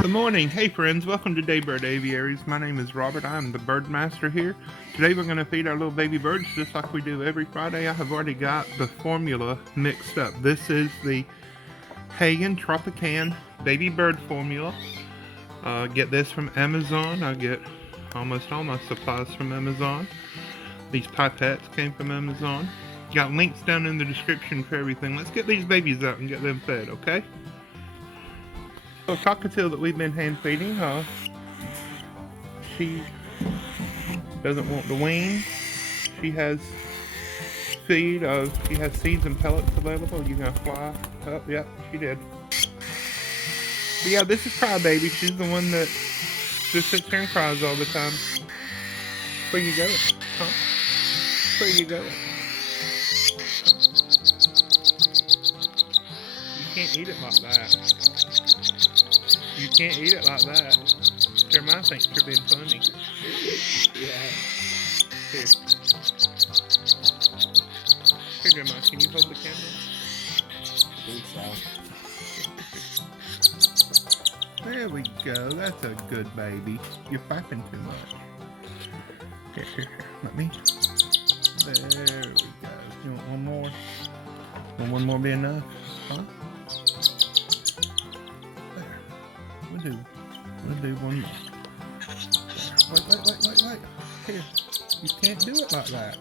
Good morning. Hey friends, welcome to Daybird Aviaries. My name is Robert. I am the bird master here. Today we're going to feed our little baby birds just like we do every Friday. I have already got the formula mixed up. This is the Hagen Tropican baby bird formula. Get this from Amazon. I get almost all my supplies from Amazon. These pipettes came from Amazon. Got links down in the description for everything. Let's get these babies out and get them fed, okay? So cockatiel that we've been hand feeding, she doesn't want to wean. She has feed, she has seeds and pellets available. You gonna fly? Oh, yeah, she did. But yeah, this is Crybaby. She's the one that just sits there and cries all the time. Where you going? Huh? Where you going? You can't eat it like that. You can't eat it like that. Jeremiah thinks you're being funny. Yeah. Here. Here, Jeremiah, can you hold the camera? I think so. There we go. That's a good baby. You're flapping too much. Here. Let me. There we go. You want one more? Will one more be enough? Huh? We'll do one more. Wait. Here. You can't do it like that.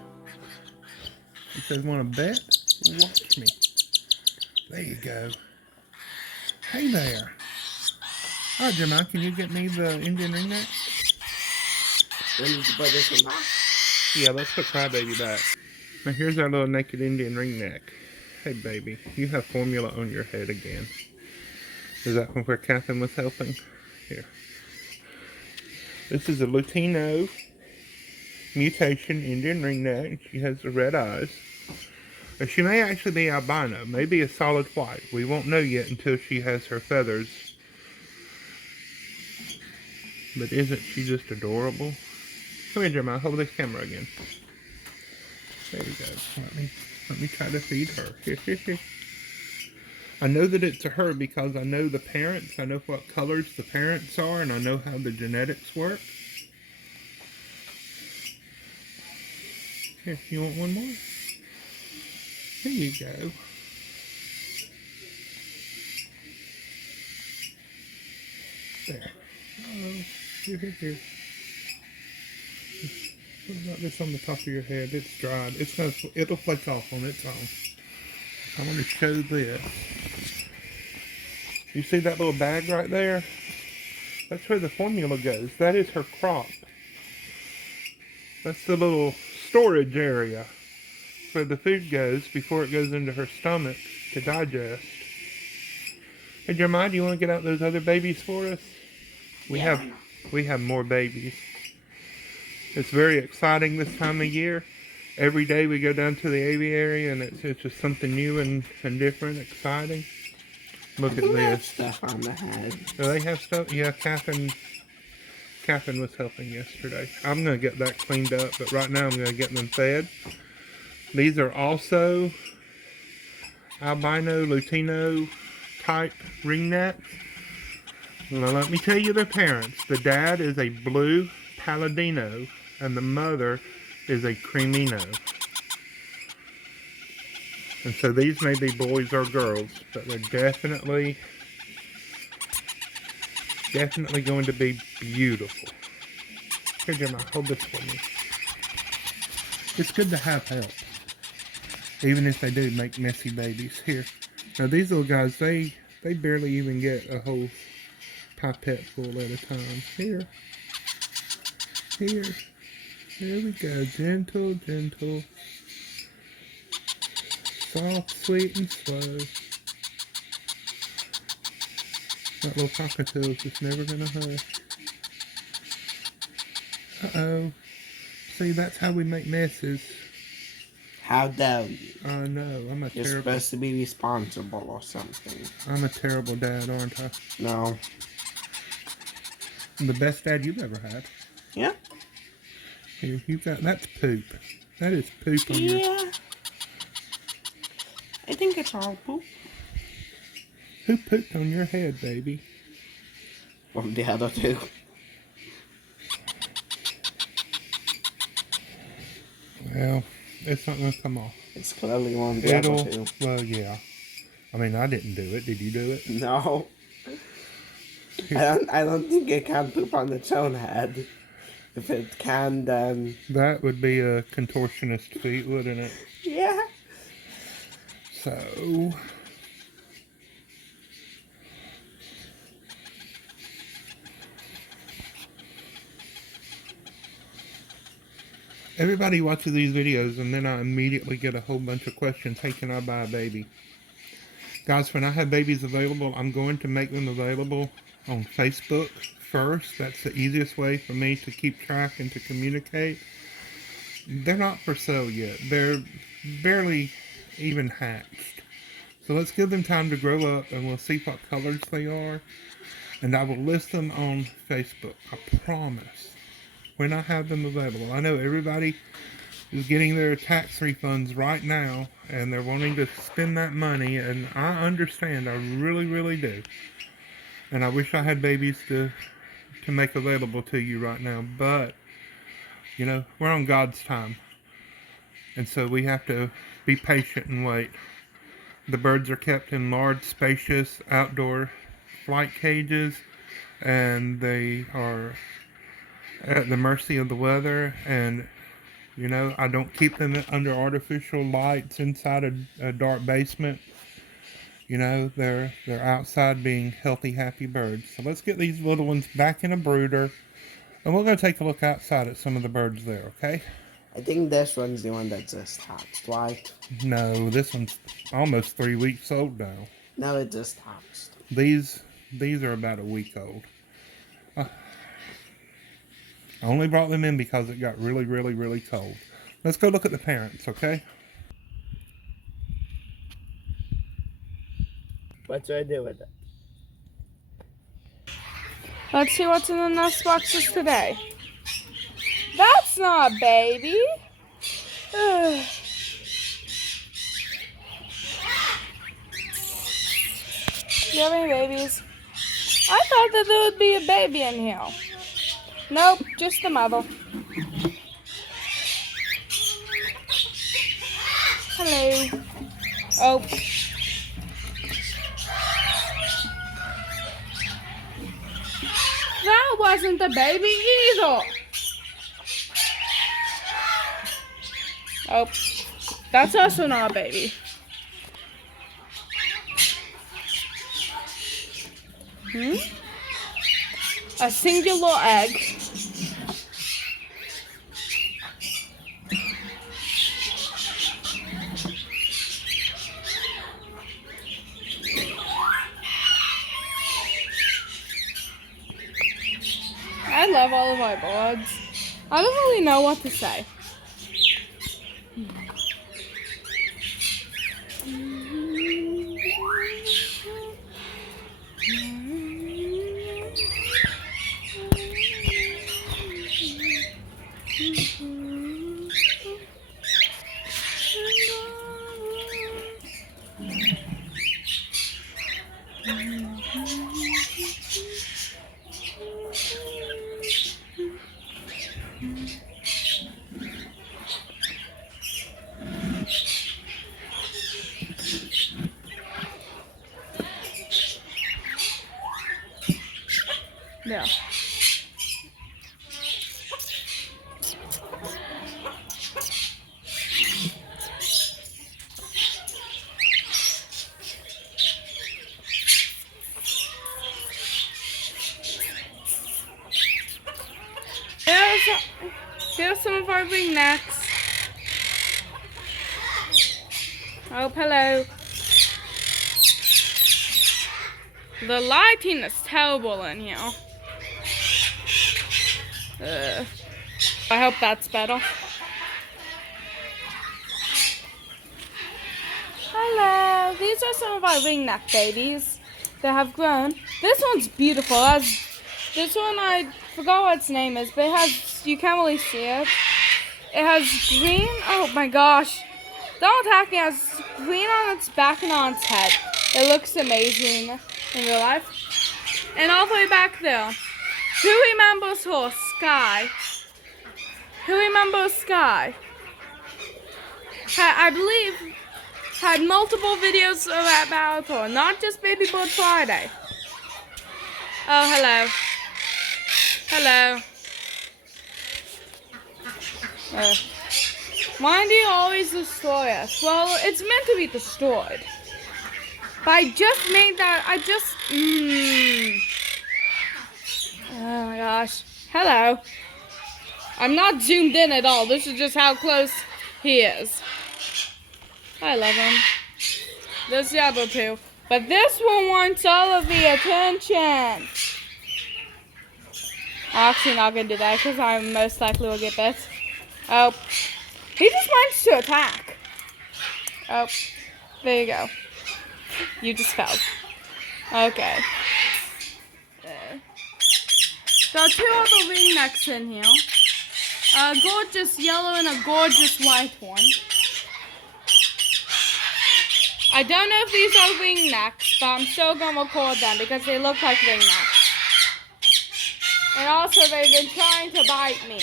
You says, want to bet? Watch me. There you go. Hey there. Alright, Jeremiah, can you get me the Indian ringneck? When did you put this in back? Yeah, let's put Crybaby back. Now here's our little naked Indian ringneck. Hey baby, you have formula on your head again. Is that from where Catherine was helping? Here. This is a Latino mutation Indian ringneck. She has the red eyes. And she may actually be albino, maybe a solid white. We won't know yet until she has her feathers. But isn't she just adorable? Come here, Jeremiah. Hold this camera again. There we go. Let me try to feed her. Here. I know that it's a her because I know the parents. I know what colors the parents are, and I know how the genetics work. Here, you want one more? Here you go. There. Oh, here. What about this on the top of your head? It's dried. It'll flake off on its own. I want to show this. You see that little bag right there? That's where the formula goes. That is her crop. That's the little storage area where the food goes before it goes into her stomach to digest. Hey Jeremiah, do you want to get out those other babies for us? We have more babies. It's very exciting this time of year. Every day we go down to the aviary and it's just something new and different, exciting. Look at this. Stuff on the head. Do they have stuff? Yeah, Catherine was helping yesterday. I'm going to get that cleaned up, but right now I'm going to get them fed. These are also albino, Latino type ringnecks. Now let me tell you their parents. The dad is a blue Palladino and the mother is a Cremino. And so these may be boys or girls, but they're definitely going to be beautiful. Here, Gemma, hold this for me. It's good to have help, even if they do make messy babies. Here. Now these little guys, they barely even get a whole pipette full at a time. Here. There we go. Gentle. Soft, sweet, and slow. That little cockatiel is just never gonna hush. Uh-oh. See, that's how we make messes. How dare you? I know. You're supposed to be responsible or something. I'm a terrible dad, aren't I? No. I'm the best dad you've ever had. Yeah. Here, that's poop. That is poop on your... Yeah. I think it's all poop. Who pooped on your head, baby? from the other two. Well, it's not going to come off. It's clearly one of the other two. Well, yeah. I mean, I didn't do it. Did you do it? No. I don't think it can poop on its own head. If it can, then... That would be a contortionist feat, wouldn't it? Yeah. So... Everybody watches these videos and then I immediately get a whole bunch of questions. Hey, can I buy a baby? Guys, when I have babies available, I'm going to make them available on Facebook first. That's the easiest way for me to keep track and to communicate. They're not for sale yet. They're barely even hatched. So let's give them time to grow up and we'll see what colors they are. And I will list them on Facebook. I promise. When I have them available. I know everybody is getting their tax refunds right now and they're wanting to spend that money, and I understand. I really, really do. And I wish I had babies to make available to you right now, but you know, we're on God's time. And so we have to be patient and wait. The birds are kept in large, spacious, outdoor flight cages, and they are at the mercy of the weather. And you know, I don't keep them under artificial lights inside a dark basement. You know, they're outside being healthy, happy birds. So let's get these little ones back in a brooder, and we'll go take a look outside at some of the birds there, okay? I think this one's the one that just hatched, right? No, this one's almost 3 weeks old now. No, it just hatched. These are about a week old. I only brought them in because it got really, really, really cold. Let's go look at the parents, okay? What do I do with it? Let's see what's in the nest boxes today. That's not a baby. Ugh. Do you have any babies? I thought that there would be a baby in here. Nope, just the mother. Hello. Oh. That wasn't the baby either. Oh. That's also not a baby. A singular egg. I love all of our birds. I don't really know what to say. Yeah. Here's some of our ringnecks. Oh, hello. The lighting is terrible in here. I hope that's better. Hello. These are some of our ringneck babies that have grown. This one's beautiful. This one, I forgot what its name is, but it has, you can't really see it. It has green, oh my gosh. Don't attack me, it has green on its back and on its head. It looks amazing in real life. And all the way back there. Who remembers her? Sky. Who remembers Sky? I believe had multiple videos about her, not just Baby Bird Friday. Oh, hello. Hello. Why do you always destroy us? Well, it's meant to be destroyed. But I just made that, Oh my gosh. Hello. I'm not zoomed in at all. This is just how close he is. I love him. There's the other two. But this one wants all of the attention. I'm actually not going to do that because I most likely will get bit. Oh. He just wants to attack. Oh. There you go. You just fell. Okay. There are two other Ringnecks in here. A gorgeous yellow and a gorgeous white one. I don't know if these are Ringnecks, but I'm still going to record them because they look like Ringnecks. And also, they've been trying to bite me.